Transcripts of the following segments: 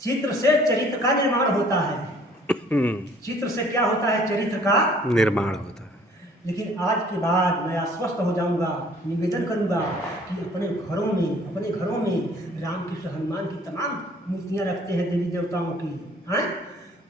चित्र से चरित्र का निर्माण होता है। चित्र से क्या होता है? चरित्र का निर्माण होता है। लेकिन आज के बाद मैं आश्वस्त हो जाऊंगा, निवेदन करूंगा कि अपने घरों में राम कृष्ण हनुमान की तमाम मूर्तियां रखते हैं देवी देवताओं की, हैं?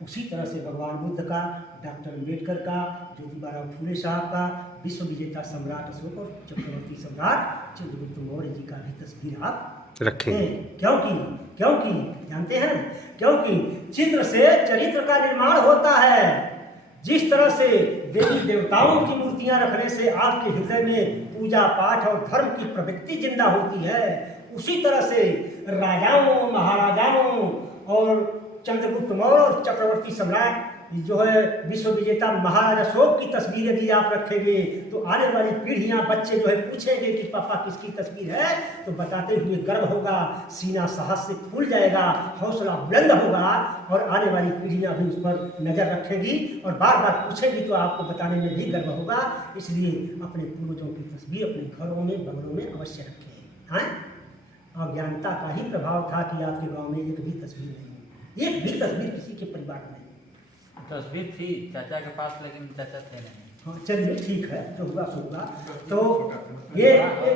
उसी तरह से भगवान बुद्ध का, डॉक्टर अम्बेडकर का, ज्योतिबा फुले साहब का, विश्व विजेता सम्राट अशोक और चक्रवर्ती सम्राट चंद्रगुप्त मौर्य जी का भी तस्वीर आप रखें। क्योंकि जानते हैं, क्योंकि चित्र से चरित्र का निर्माण होता है। जिस तरह से देवी देवताओं की मूर्तियां रखने से आपके हृदय में पूजा पाठ और धर्म की प्रवृत्ति जिंदा होती है, उसी तरह से राजाओं, महाराजाओं और चंद्रगुप्त मौर्य और चक्रवर्ती सम्राट जो है विश्व विजेता महाराजा अशोक की तस्वीर यदि आप रखेंगे तो आने वाली पीढ़ियां, बच्चे जो है पूछेंगे कि पापा किसकी तस्वीर है, तो बताते हुए गर्व होगा, सीना साहस से फूल जाएगा, हौसला बुलंद होगा और आने वाली पीढ़ियां भी उस पर नज़र रखेगी और बार बार पूछेगी तो आपको बताने में भी गर्व होगा। इसलिए अपने पूर्वजों की तस्वीर अपने घरों में, बंगलों में अवश्य रखें। हाँ, अज्ञानता का ही प्रभाव था कि आपके गाँव में एक भी तस्वीर नहीं, एक भी तस्वीर किसी के परिवार में नहीं। तस्वीर थी चाचा के पास, लेकिन चाचा थे नहीं। हाँ, चलिए ठीक है, जो हुआ सो हुआ। तो ये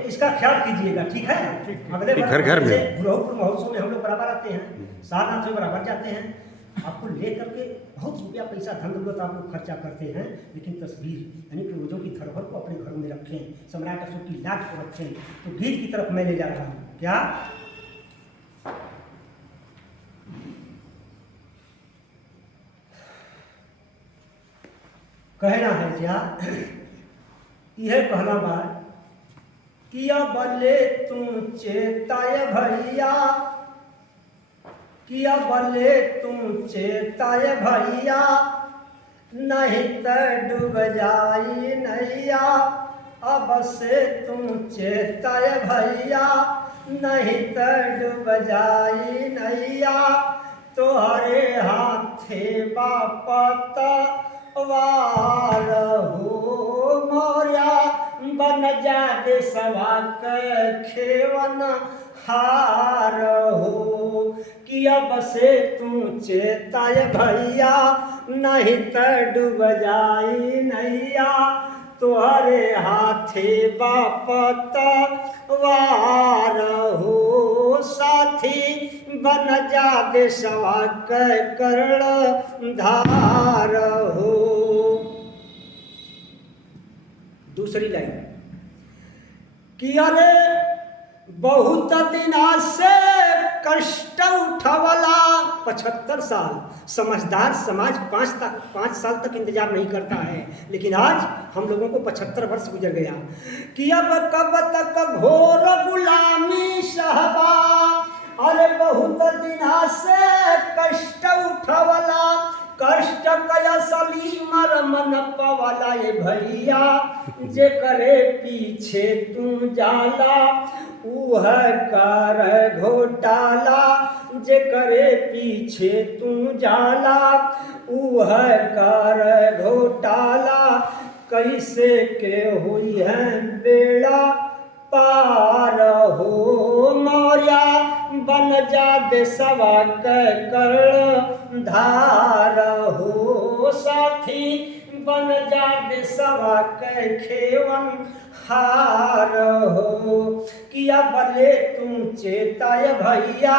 इसका ख्याल कीजिएगा, ठीक है? अगले बार घर में बुरहपुर महोत्सव में हम लोग बराबर आते हैं, सारनाथ में बराबर जाते हैं, आपको ले करके बहुत रुपया पैसा धन दौलत आप लोग खर्चा करते हैं, लेकिन तस्वीर यानी पूर्वजों की धरोहर को अपने घरों में रखें, सम्राट अशोक की लाट को रखें। तो गीत की तरफ मैं ले जा रहा हूँ। क्या कहना है? क्या यह कहना बात किया बल्ले तुम चेताय भैया, किया बल्ले तुम चेताय भैया, नहीं तो डूब जाई नैया। अब से तुम चेताय भैया, नहीं तो डूब जाई नैया। तोहरे हाथे बापत वार हो मोरिया, बन जा देशवा के खेवन हार हो। कि अब से तू चेताय भैया, नहीं तो डूब जाई नैया। तोहरे हाथे बापत वार हो साथी, बन जा देशवा के कर्ण धार हो। दूसरी लाइन कि अरे बहुत दिना से कष्ट उठवला, 75 साल समझदार समाज 5 साल तक इंतजार नहीं करता है, लेकिन आज हम लोगों को 75 वर्ष गुजर गया। कि अब कब तक घोर गुलामी सहबा, अरे बहुत दिना से कष्ट उठवला, कष्ट कयसली मरम न पवला। ये भैया जे करे पीछे तू जाला, उह कर घोटाला। जे करे पीछे तू जाला, उह कर घोटाला। कैसे के हुई है बेड़ा पार हो मौर्या, बन जा देशवा के कर्ण धार हो साथी। बन जा देशवा के खेवन हार हो। किया बले तुम चेताय भैया,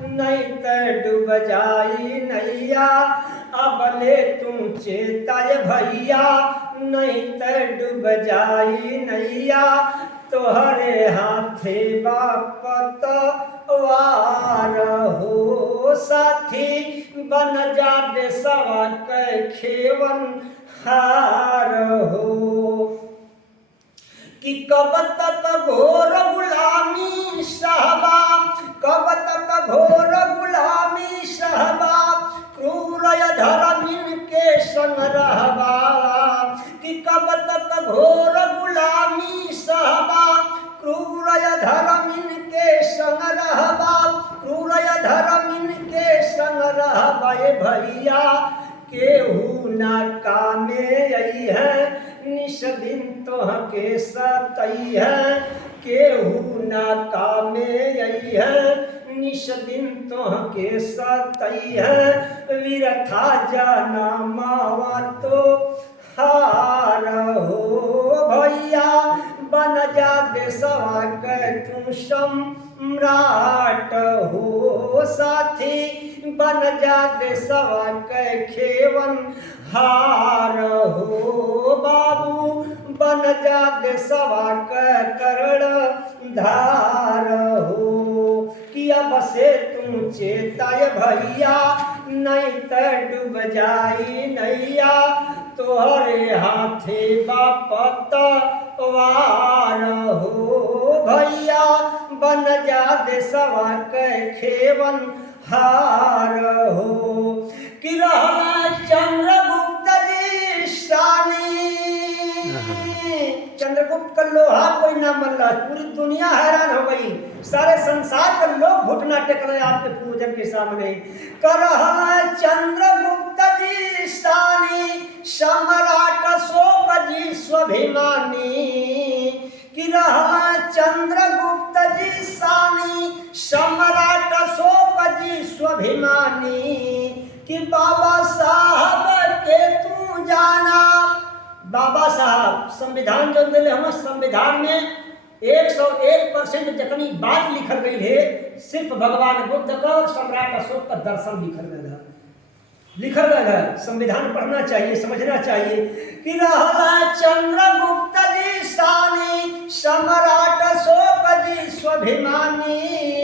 नहीं तो डूब जाई नैया। अबले तुम चेताय भैया, नहीं तो डूब जाई नैया। तोहरे हाथे बापत वार हो साथी, बन जा देशवा के खेवन हार हो। कि कब तक घोर गुलामी सहबा, कब तक घोर गुलामी सहबा, क्रूर धर्मिन के संग रहबा। कि कब तक घोर गुलामी सहबा, क्रूर धर्मिन के संग रहबा, क्रूर धर्मिन के संग रहबा। ये भैया केहू ना कामे आई है, निस दिन तोहके सतई है। केहू ना कामे आई है, निश दिन तोहके सतई है विरथा जाना मावा तो हार हो भैया बन जा देशवा के तू सम्राट हो साथी बन जा देशवा के खेवन हार हो बाबू बन जा देशवा के करण धार हो कि अब से तू चेताय भैया नहीं तो डूब जाई नैया तोहरे हाथे बापत वार हो भैया बन जा देशवा के खेवन हार हो कि रहना चंद्रगुप्त जी शानी चंद्रगुप्त का लोहा कोई ना मल्ला पूरी दुनिया हैरान हो गई सारे संसार का लोग घुटना टेक रहे आपके पूजन के सामने करहला चंद्रगुप्त जी शानी सम्राट अशोक जी स्वाभिमानी कि रहला चंद्रगुप्त जी शानी सम्राट अशोक जी स्वाभिमानी कि बाबा साहब के तू जाना बाबा साहब संविधान जो दिले हम संविधान में 101% जितनी बात लिखल गई है सिर्फ भगवान बुद्ध का सम्राट अशोक का दर्शन लिखल गया है संविधान पढ़ना चाहिए समझना चाहिए कि रहला चंद्रगुप्त जी शानी सम्राट अशोक जी स्वाभिमानी